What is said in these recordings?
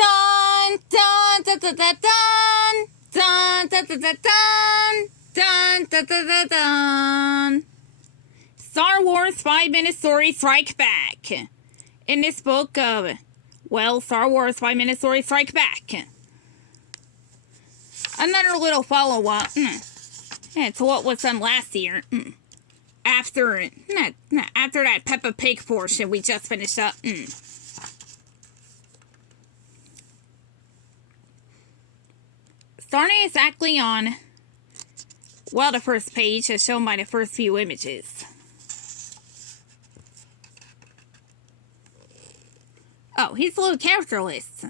Dun dun dun dun dun dun dun dun dun dun dun dun dun dun. Star Wars 5-minute story Strike Back. In this book of, Star Wars 5-minute story Strike Back. Another little follow-up to what was done last year. After that Peppa Pig portion we just finished up. Starting exactly on, the first page as shown by the first few images. Oh, he's a little character list.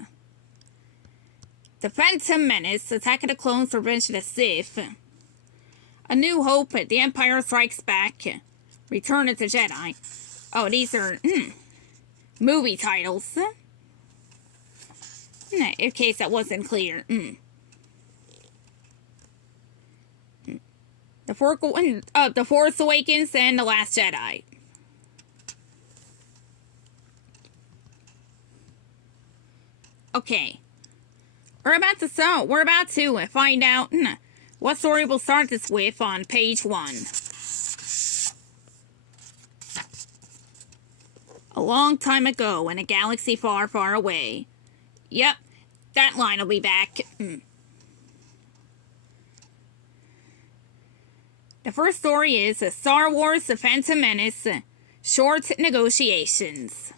The Phantom Menace, Attack of the Clones, Revenge of the Sith. A New Hope, The Empire Strikes Back, Return of the Jedi. Oh, these are movie titles. In case that wasn't clear. The Force Awakens and The Last Jedi. Okay. We're about to find out what story we'll start this with on page 1. A long time ago in a galaxy far, far away. Yep, that line will be back. The first story is Star Wars The Phantom Menace, Short Negotiations.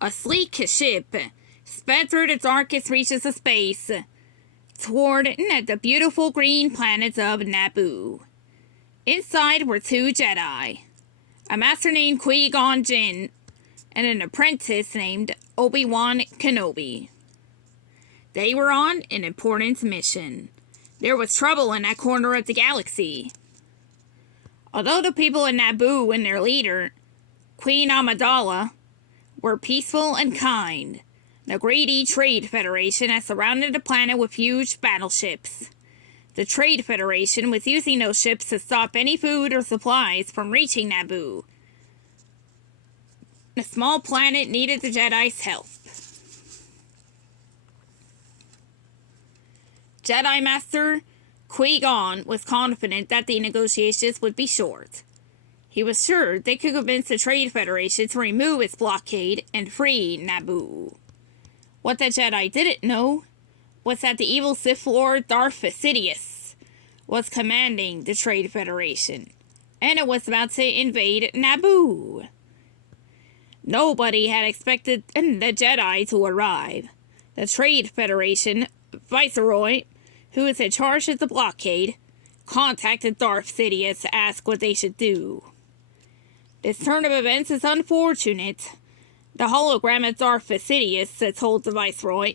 A sleek ship sped through the darkest reaches of space toward the beautiful green planet of Naboo. Inside were 2 Jedi, a master named Qui-Gon Jinn, and an apprentice named Obi-Wan Kenobi. They were on an important mission. There was trouble in that corner of the galaxy. Although the people of Naboo and their leader, Queen Amidala, were peaceful and kind, the greedy Trade Federation has surrounded the planet with huge battleships. The Trade Federation was using those ships to stop any food or supplies from reaching Naboo. The small planet needed the Jedi's help. Jedi Master Qui-Gon was confident that the negotiations would be short. He was sure they could convince the Trade Federation to remove its blockade and free Naboo. What the Jedi didn't know was that the evil Sith Lord Darth Sidious was commanding the Trade Federation, and it was about to invade Naboo. Nobody had expected the Jedi to arrive. The Trade Federation Viceroy, who is in charge of the blockade, contacted Darth Sidious to ask what they should do. This turn of events is unfortunate. The hologram of Darth Sidious told the Viceroy.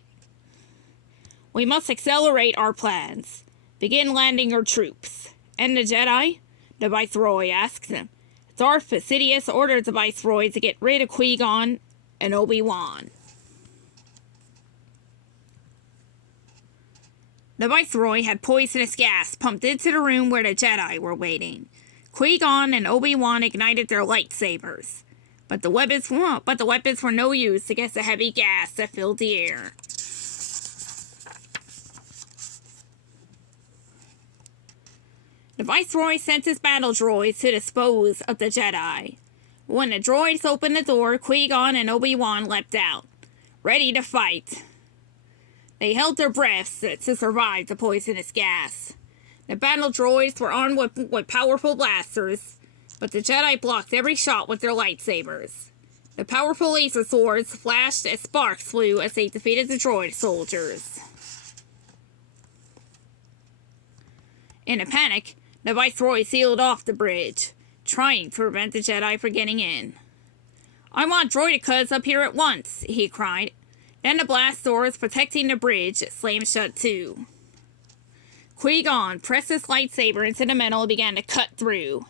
We must accelerate our plans. Begin landing your troops. And the Jedi? The Viceroy asked. Darth Sidious ordered the Viceroy to get rid of Qui-Gon and Obi-Wan. The Viceroy had poisonous gas pumped into the room where the Jedi were waiting. Qui-Gon and Obi-Wan ignited their lightsabers, but the weapons were no use against the heavy gas that filled the air. The Viceroy sent his battle droids to dispose of the Jedi. When the droids opened the door, Qui-Gon and Obi-Wan leapt out, ready to fight. They held their breaths to survive the poisonous gas. The battle droids were armed with powerful blasters, but the Jedi blocked every shot with their lightsabers. The powerful laser swords flashed as sparks flew as they defeated the droid soldiers. In a panic, the Viceroy sealed off the bridge, trying to prevent the Jedi from getting in. I want droidicas up here at once, he cried. Then the blast doors protecting the bridge slammed shut too. Qui-Gon pressed his lightsaber into the metal and began to cut through.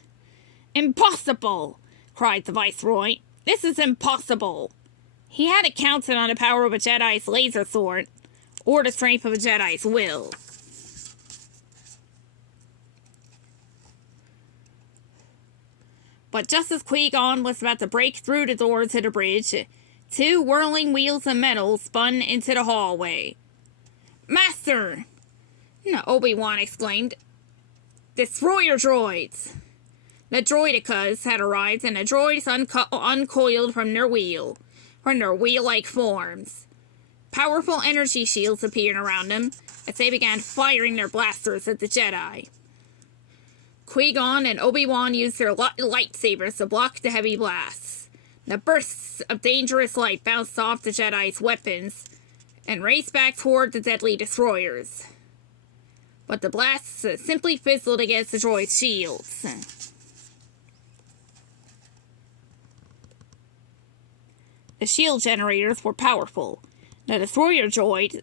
Impossible! Cried the Viceroy. This is impossible! He hadn't counted on the power of a Jedi's laser sword, or the strength of a Jedi's will. But just as Qui-Gon was about to break through the door to the bridge, Two whirling wheels of metal spun into the hallway. Master! Obi-Wan exclaimed. Destroyer droids! The droidicas had arrived, and the droids uncoiled from their wheel-like forms. Powerful energy shields appeared around them as they began firing their blasters at the Jedi. Qui-Gon and Obi-Wan used their lightsabers to block the heavy blasts. The bursts of dangerous light bounced off the Jedi's weapons and raced back toward the deadly destroyers. But the blasts simply fizzled against the droid's shields. The shield generators were powerful. The destroyer droids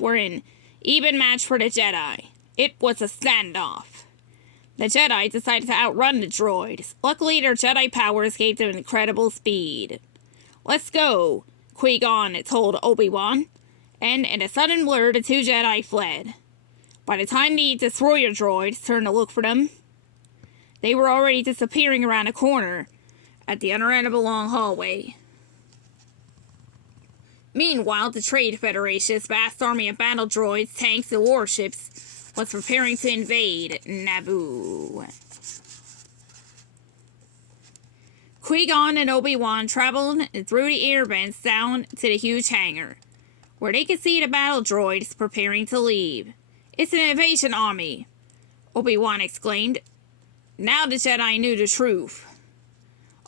were an even match for the Jedi. It was a standoff. The Jedi decided to outrun the droids. Luckily, their Jedi powers gave them incredible speed. Let's go, Qui-Gon told Obi-Wan, and in a sudden blur, the two Jedi fled. By the time the destroyer droids turned to look for them, they were already disappearing around a corner at the other end of a long hallway. Meanwhile, the Trade Federation's vast army of battle droids, tanks, and warships was preparing to invade Naboo. Qui-Gon and Obi-Wan traveled through the air vents down to the huge hangar, where they could see the battle droids preparing to leave. It's an invasion army, Obi-Wan exclaimed. Now the Jedi knew the truth.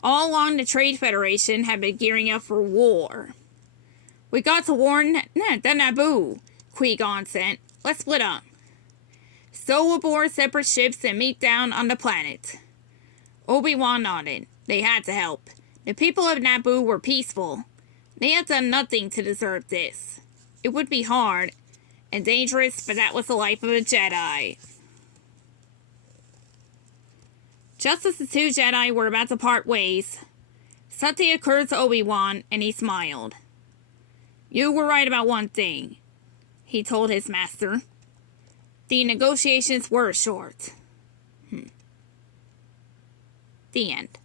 All along, the Trade Federation had been gearing up for war. We got to warn the Naboo, Qui-Gon said. Let's split up. Stow aboard separate ships and meet down on the planet. Obi-Wan nodded. They had to help. The people of Naboo were peaceful. They had done nothing to deserve this. It would be hard and dangerous, but that was the life of a Jedi. Just as the two Jedi were about to part ways, something occurred to Obi-Wan, and he smiled. You were right about one thing, he told his master. The negotiations were short. The end.